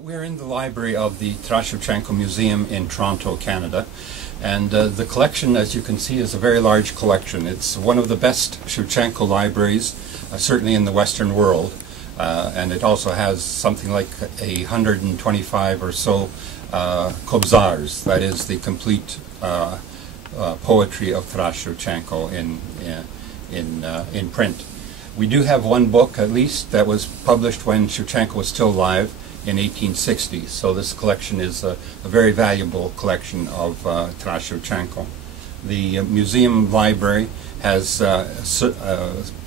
We're in the library of the Shevchenko Museum in Toronto, Canada, and the collection, as you can see, is a very large collection. It's one of the best Shevchenko libraries, certainly in the Western world, and it also has something like 125 or so kobzars, that is the complete poetry of Taras Shevchenko in print. We do have one book, at least, that was published when Shevchenko was still alive in 1860. So this collection is a very valuable collection of Taras Shevchenko. The museum library has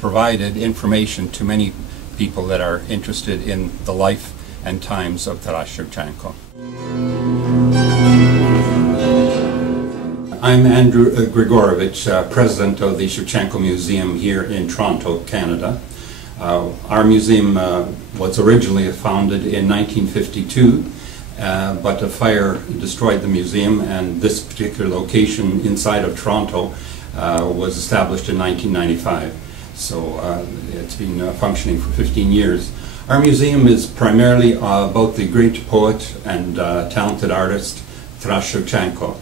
provided information to many people that are interested in the life and times of Taras Shevchenko. I'm Andrew Grigorovich, president of the Shevchenko Museum here in Toronto, Canada. Our museum was originally founded in 1952, but a fire destroyed the museum, and this particular location inside of Toronto was established in 1995. So it's been functioning for 15 years. Our museum is primarily about the great poet and talented artist Taras Shevchenko,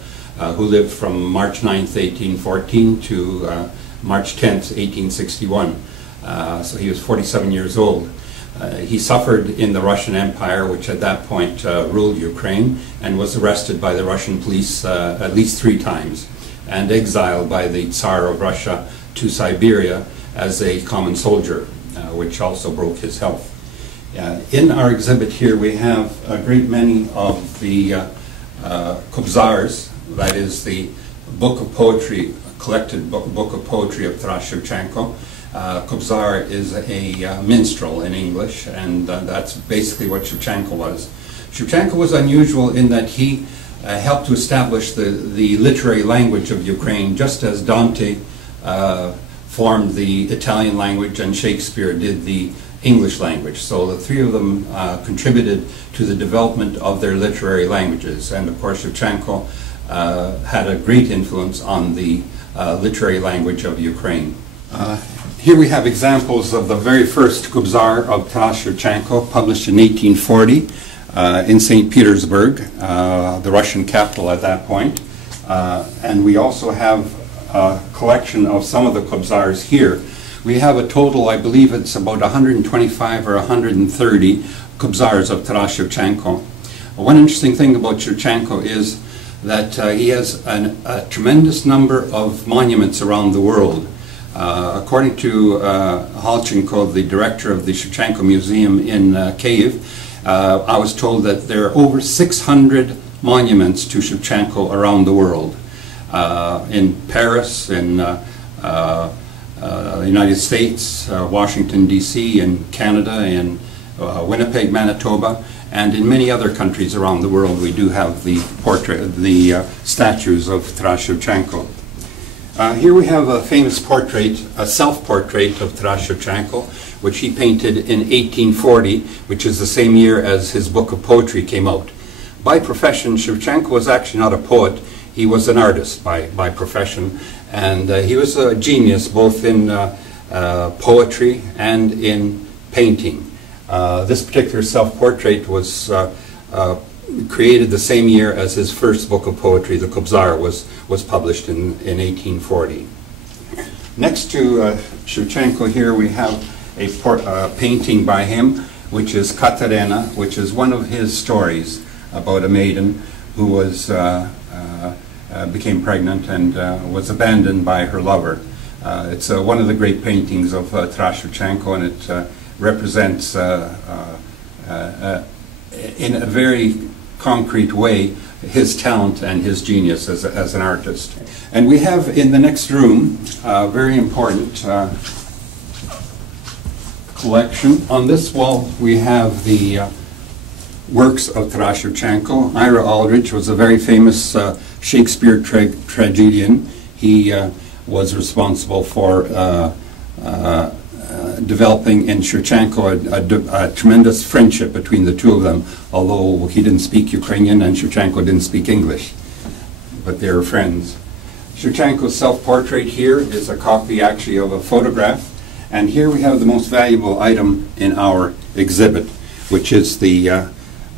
who lived from March 9th, 1814 to March 10th, 1861. So he was 47 years old. He suffered in the Russian Empire, which at that point ruled Ukraine, and was arrested by the Russian police at least 3 times, and exiled by the Tsar of Russia to Siberia as a common soldier, which also broke his health. In our exhibit here we have a great many of the kobzars, that is the book of poetry, collected book of poetry of Taras Shevchenko. Kobzar is a minstrel in English, and that's basically what Shevchenko was. Shevchenko was unusual in that he helped to establish the literary language of Ukraine, just as Dante formed the Italian language and Shakespeare did the English language. So the 3 of them contributed to the development of their literary languages, and of course Shevchenko had a great influence on the literary language of Ukraine. Here we have examples of the very first kobzar of Taras Shevchenko, published in 1840 in St. Petersburg, the Russian capital at that point. And we also have a collection of some of the kobzars here. We have a total, I believe it's about 125 or 130 kobzars of Taras Shevchenko. One interesting thing about Shevchenko is that he has a tremendous number of monuments around the world. According to Shevchenko, the director of the Shevchenko Museum in Kyiv, I was told that there are over 600 monuments to Shevchenko around the world. In Paris, in the United States, Washington, D.C., in Canada, in Winnipeg, Manitoba, and in many other countries around the world we do have the statues of Taras Shevchenko. Here we have a famous portrait, a self-portrait of Taras Shevchenko, which he painted in 1840, which is the same year as his book of poetry came out. By profession, Shevchenko was actually not a poet, he was an artist by profession, and he was a genius both in poetry and in painting. This particular self-portrait was created the same year as his first book of poetry, the Kobzar, was published in 1840. Next to Shevchenko here we have a painting by him, which is Katerina, which is one of his stories about a maiden who was became pregnant and was abandoned by her lover. It's one of the great paintings of Taras Shevchenko, and it represents in a very concrete way his talent and his genius as an artist. And we have in the next room a very important collection. On this wall we have the works of Taras Shevchenko. Ira Aldrich was a very famous Shakespeare tragedian. He was responsible for developing in Shevchenko a tremendous friendship between the 2 of them, although he didn't speak Ukrainian and Shevchenko didn't speak English, but they were friends. Shevchenko's self-portrait here is a copy actually of a photograph, and here we have the most valuable item in our exhibit, which is the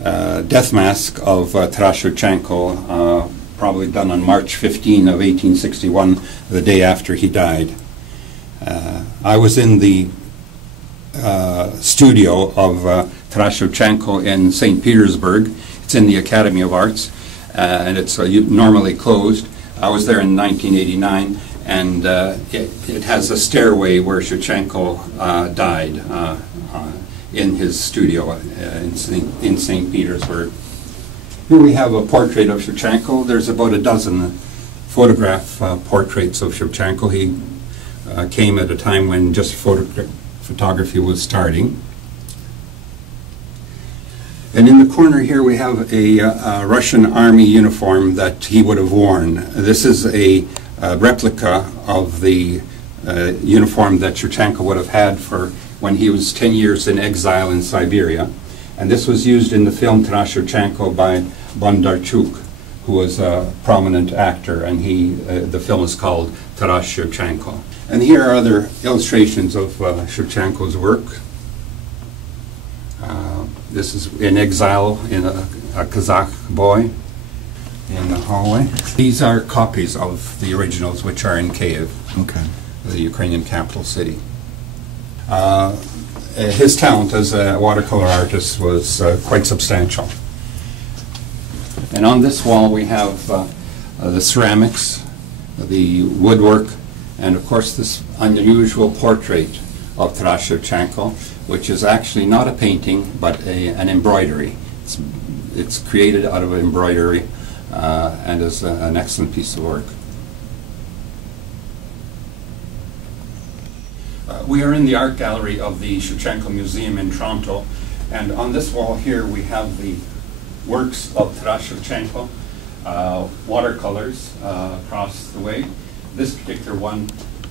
death mask of Taras Shevchenko, probably done on March 15 of 1861, the day after he died. I was in the studio of Taras Shevchenko in St. Petersburg. It's in the Academy of Arts, and it's normally closed. I was there in 1989, and it has a stairway where Shevchenko died in his studio in St. Petersburg. Here we have a portrait of Shevchenko. There's about a dozen photograph portraits of Shevchenko. He came at a time when just photography was starting. And in the corner here we have a Russian army uniform that he would have worn. This is a replica of the uniform that Shevchenko would have had for when he was 10 years in exile in Siberia. And this was used in the film Taras Shevchenko by Bondarchuk, who was a prominent actor, and the film is called Taras Shevchenko. And here are other illustrations of Shevchenko's work. This is in exile in a Kazakh boy in the hallway. These are copies of the originals, which are in Kyiv, the Ukrainian capital city. His talent as a watercolor artist was quite substantial. And on this wall we have the ceramics, the woodwork, and of course this unusual portrait of Taras Shevchenko, which is actually not a painting but an embroidery. It's created out of embroidery and is an excellent piece of work. We are in the art gallery of the Shevchenko Museum in Toronto, and on this wall here we have the works of Taras Shevchenko, watercolors across the way. This particular one,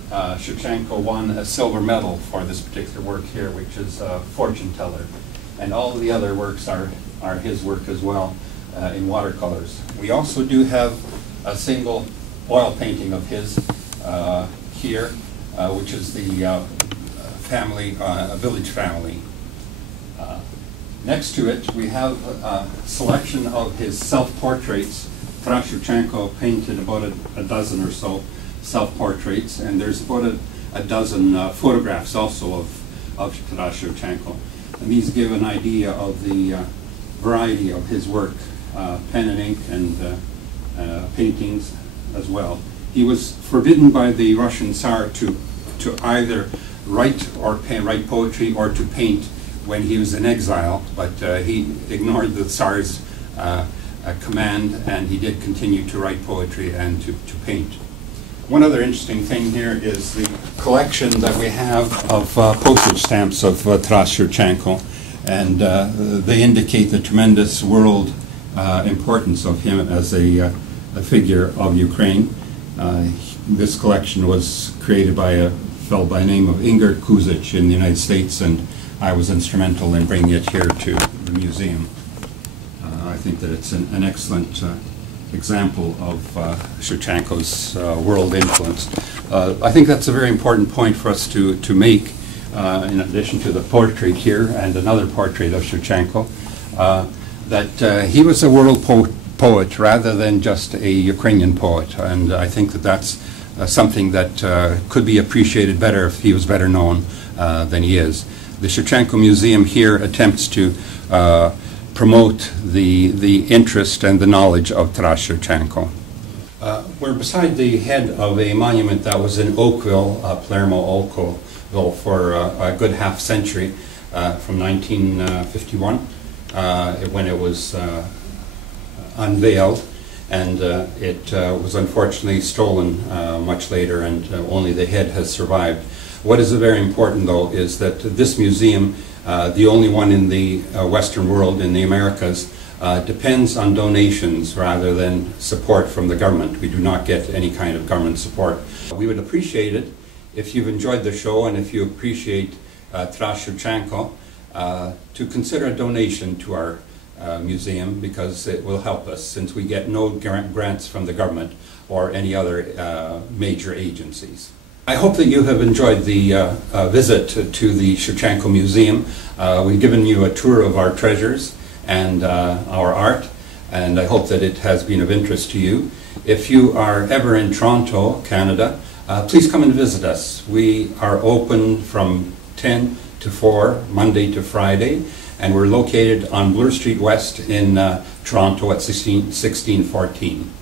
Shevchenko won a silver medal for this particular work here, which is Fortune Teller. And all of the other works are his work as well in watercolors. We also do have a single oil painting of his here, which is the family, a village family. Next to it, we have a selection of his self-portraits. Taras Shevchenko painted about a dozen or so self-portraits, and there's about a dozen photographs also of Taras Shevchenko. And these give an idea of the variety of his work, pen and ink and paintings as well. He was forbidden by the Russian Tsar to either write poetry or to paint when he was in exile, but he ignored the Tsar's command, and he did continue to write poetry and to paint. One other interesting thing here is the collection that we have of postage stamps of Taras Shevchenko, and they indicate the tremendous world importance of him as a figure of Ukraine. This collection was created by a fellow by the name of Ingert Kuzic in the United States, and I was instrumental in bringing it here to the museum. I think that it's an excellent example of Shevchenko's world influence. I think that's a very important point for us to make, in addition to the portrait here and another portrait of Shevchenko, that he was a world poet rather than just a Ukrainian poet, and I think that that's something that could be appreciated better if he was better known than he is. The Shevchenko Museum here attempts to promote the interest and the knowledge of Taras Shevchenko. We're beside the head of a monument that was in Oakville, Palermo, Oakville, for a good half century, from 1951, when it was unveiled, and it was unfortunately stolen much later, and only the head has survived. What is very important, though, is that this museum, the only one in the Western world, in the Americas, depends on donations rather than support from the government. We do not get any kind of government support. We would appreciate it if you've enjoyed the show and if you appreciate Taras Shevchenko, to consider a donation to our museum, because it will help us, since we get no grants from the government or any other major agencies. I hope that you have enjoyed the visit to the Shevchenko Museum. We've given you a tour of our treasures, and our art, and I hope that it has been of interest to you. If you are ever in Toronto, Canada, please come and visit us. We are open from 10 to 4, Monday to Friday, and we're located on Bloor Street West in Toronto at 1614.